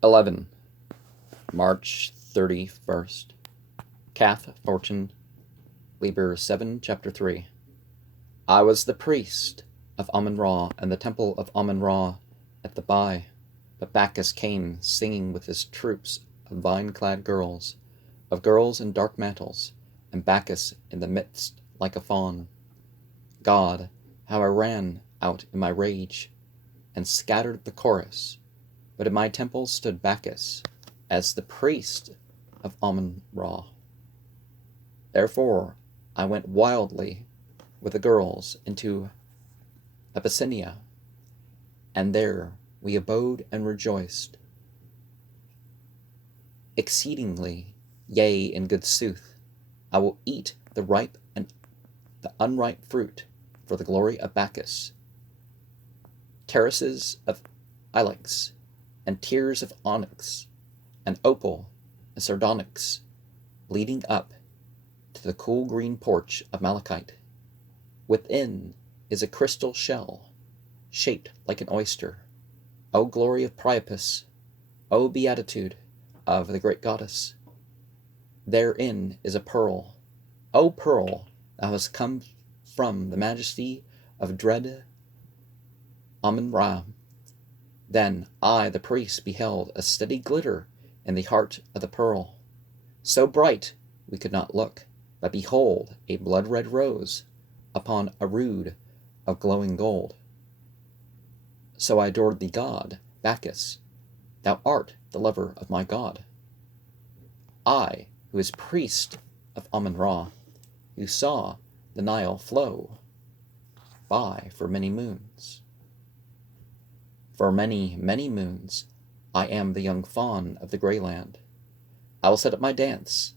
11. March 31st. Cath Fortune, Liber 7, Chapter 3. I was the priest of Amun-Ra in the temple of Amun-Ra at the Bai, but Bacchus came singing with his troops of vine-clad girls, in dark mantles, and Bacchus in the midst like a fawn. God, how I ran out in my rage, and scattered the chorus, but in my temple stood Bacchus, as the priest of Amun-Ra. Therefore I went wildly with the girls into Abyssinia, and there we abode and rejoiced exceedingly. Yea, in good sooth, I will eat the ripe and the unripe fruit for the glory of Bacchus. Terraces of ilex, and tiers of onyx, and opal, and sardonyx, leading up to the cool green porch of malachite. Within is a crystal shell, shaped like an oyster. O glory of Priapus! O beatitude of the great goddess! Therein is a pearl. O pearl, thou hast come from the majesty of dread Amun-Ra. Then I, the priest, beheld a steady glitter in the heart of the pearl, so bright we could not look, but behold a blood-red rose upon a rood of glowing gold. So I adored thee, God, Bacchus. Thou art the lover of my God. I, who is priest of Amun-Ra, who saw the Nile flow by for many moons. For many, many moons, I am the young fawn of the grey land. I will set up my dance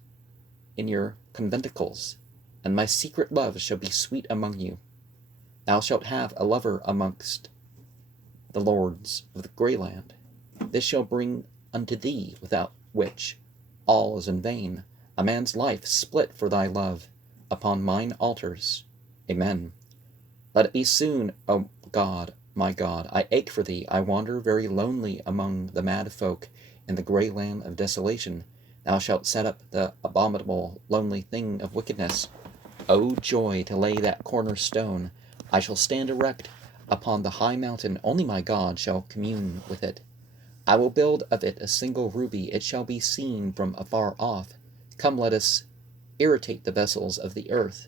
in your conventicles, and my secret love shall be sweet among you. Thou shalt have a lover amongst the lords of the grey land. This shall bring unto thee, without which all is in vain, a man's life split for thy love upon mine altars. Amen. Let it be soon, O God, my God. I ache for thee. I wander very lonely among the mad folk in the grey land of desolation. Thou shalt set up the abominable lonely thing of wickedness. O joy to lay that cornerstone! I shall stand erect upon the high mountain. Only my God shall commune with it. I will build of it a single ruby. It shall be seen from afar off. Come, let us irritate the vessels of the earth.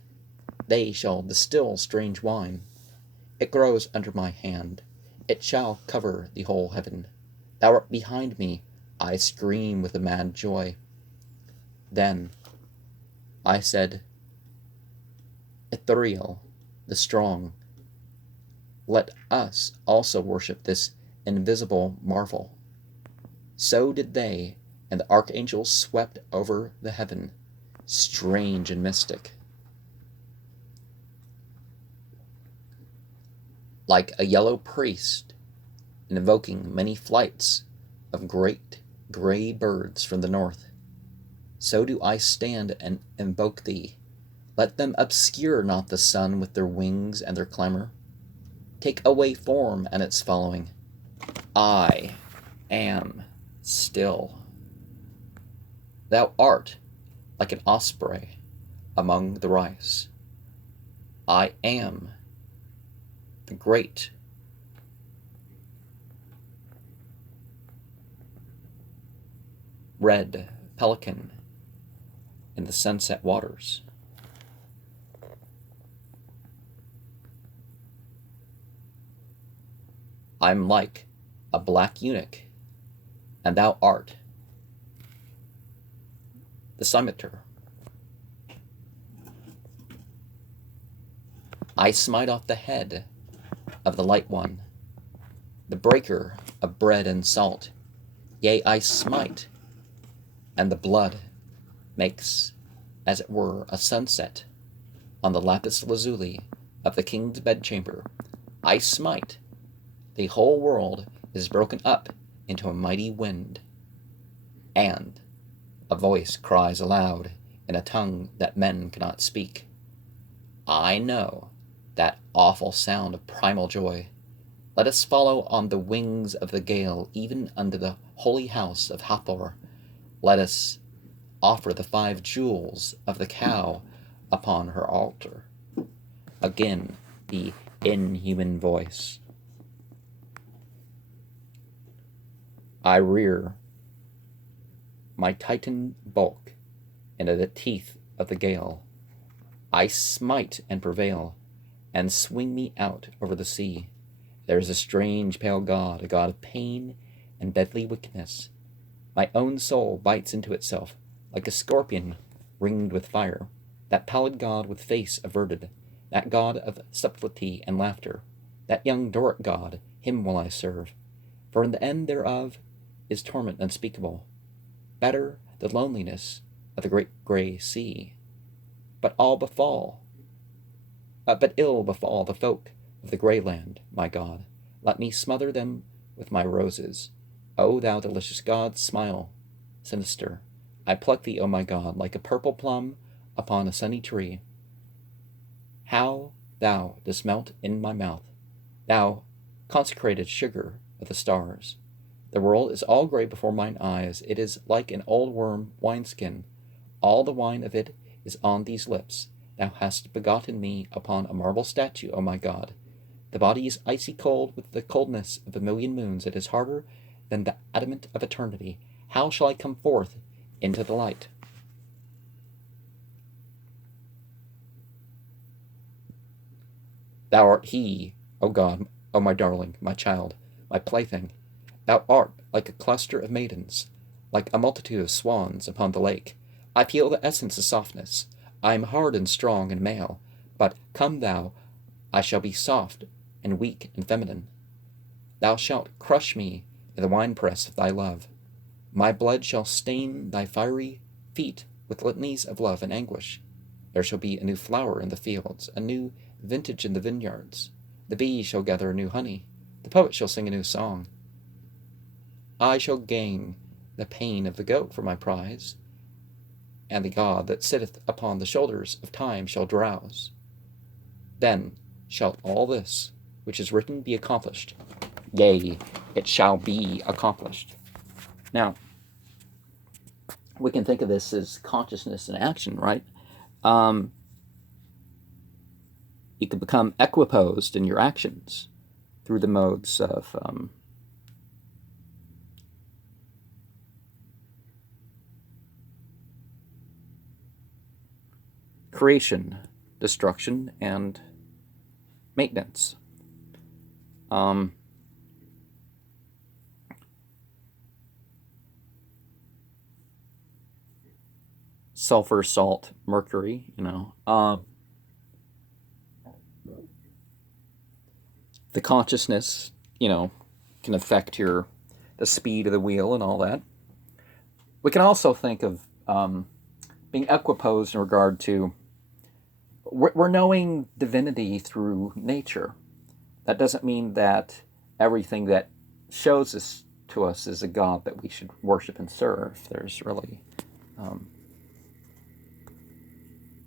They shall distill strange wine. It grows under my hand. It shall cover the whole heaven. Thou art behind me. I scream with a mad joy. Then I said, Ethereal, the strong, let us also worship this invisible marvel. So did they, and the archangels swept over the heaven, strange and mystic. Like a yellow priest, invoking many flights of great gray birds from the north, so do I stand and invoke thee. Let them obscure not the sun with their wings and their clamor. Take away form and its following. I am still. Thou art like an osprey among the rice. I am the great red pelican in the sunset waters. I'm like a black eunuch, and thou art the scimitar. I smite off the head of the light one, the breaker of bread and salt. Yea, I smite, and the blood makes, as it were, a sunset on the lapis lazuli of the king's bedchamber. I smite, the whole world is broken up into a mighty wind, and a voice cries aloud in a tongue that men cannot speak. I know that awful sound of primal joy. Let us follow on the wings of the gale, even unto the holy house of Hathor. Let us offer the 5 jewels of the cow upon her altar. Again, the inhuman voice. I rear my Titan bulk into the teeth of the gale. I smite and prevail, and swing me out over the sea. There is a strange pale god, a god of pain and deadly wickedness. My own soul bites into itself, like a scorpion ringed with fire. That pallid god with face averted, that god of subtlety and laughter, that young Doric god, him will I serve. For in the end thereof is torment unspeakable. Better the loneliness of the great grey sea. But ill befall the folk of the grey land, my God. Let me smother them with my roses. O thou delicious God, smile, sinister. I pluck thee, O my God, like a purple plum upon a sunny tree. How thou dost melt in my mouth, thou consecrated sugar of the stars. The world is all grey before mine eyes. It is like an old worm wineskin. All the wine of it is on these lips. Thou hast begotten me upon a marble statue, O my God. The body is icy cold with the coldness of a million moons. It is harder than the adamant of eternity. How shall I come forth into the light? Thou art he, O God, O my darling, my child, my plaything. Thou art like a cluster of maidens, like a multitude of swans upon the lake. I feel the essence of softness. I am hard and strong and male, but come thou, I shall be soft and weak and feminine. Thou shalt crush me in the winepress of thy love. My blood shall stain thy fiery feet with litanies of love and anguish. There shall be a new flower in the fields, a new vintage in the vineyards. The bee shall gather a new honey. The poet shall sing a new song. I shall gain the pain of the goat for my prize, and the God that sitteth upon the shoulders of time shall drowse. Then shall all this which is written be accomplished. Yea, it shall be accomplished. Now, we can think of this as consciousness in action, right? You can become equiposed in your actions through the modes of creation, destruction, and maintenance. Sulfur, salt, mercury, the consciousness, can affect the speed of the wheel and all that. We can also think of being equiposed in regard to we're knowing divinity through nature. That doesn't mean that everything that shows this to us is a God that we should worship and serve. There's really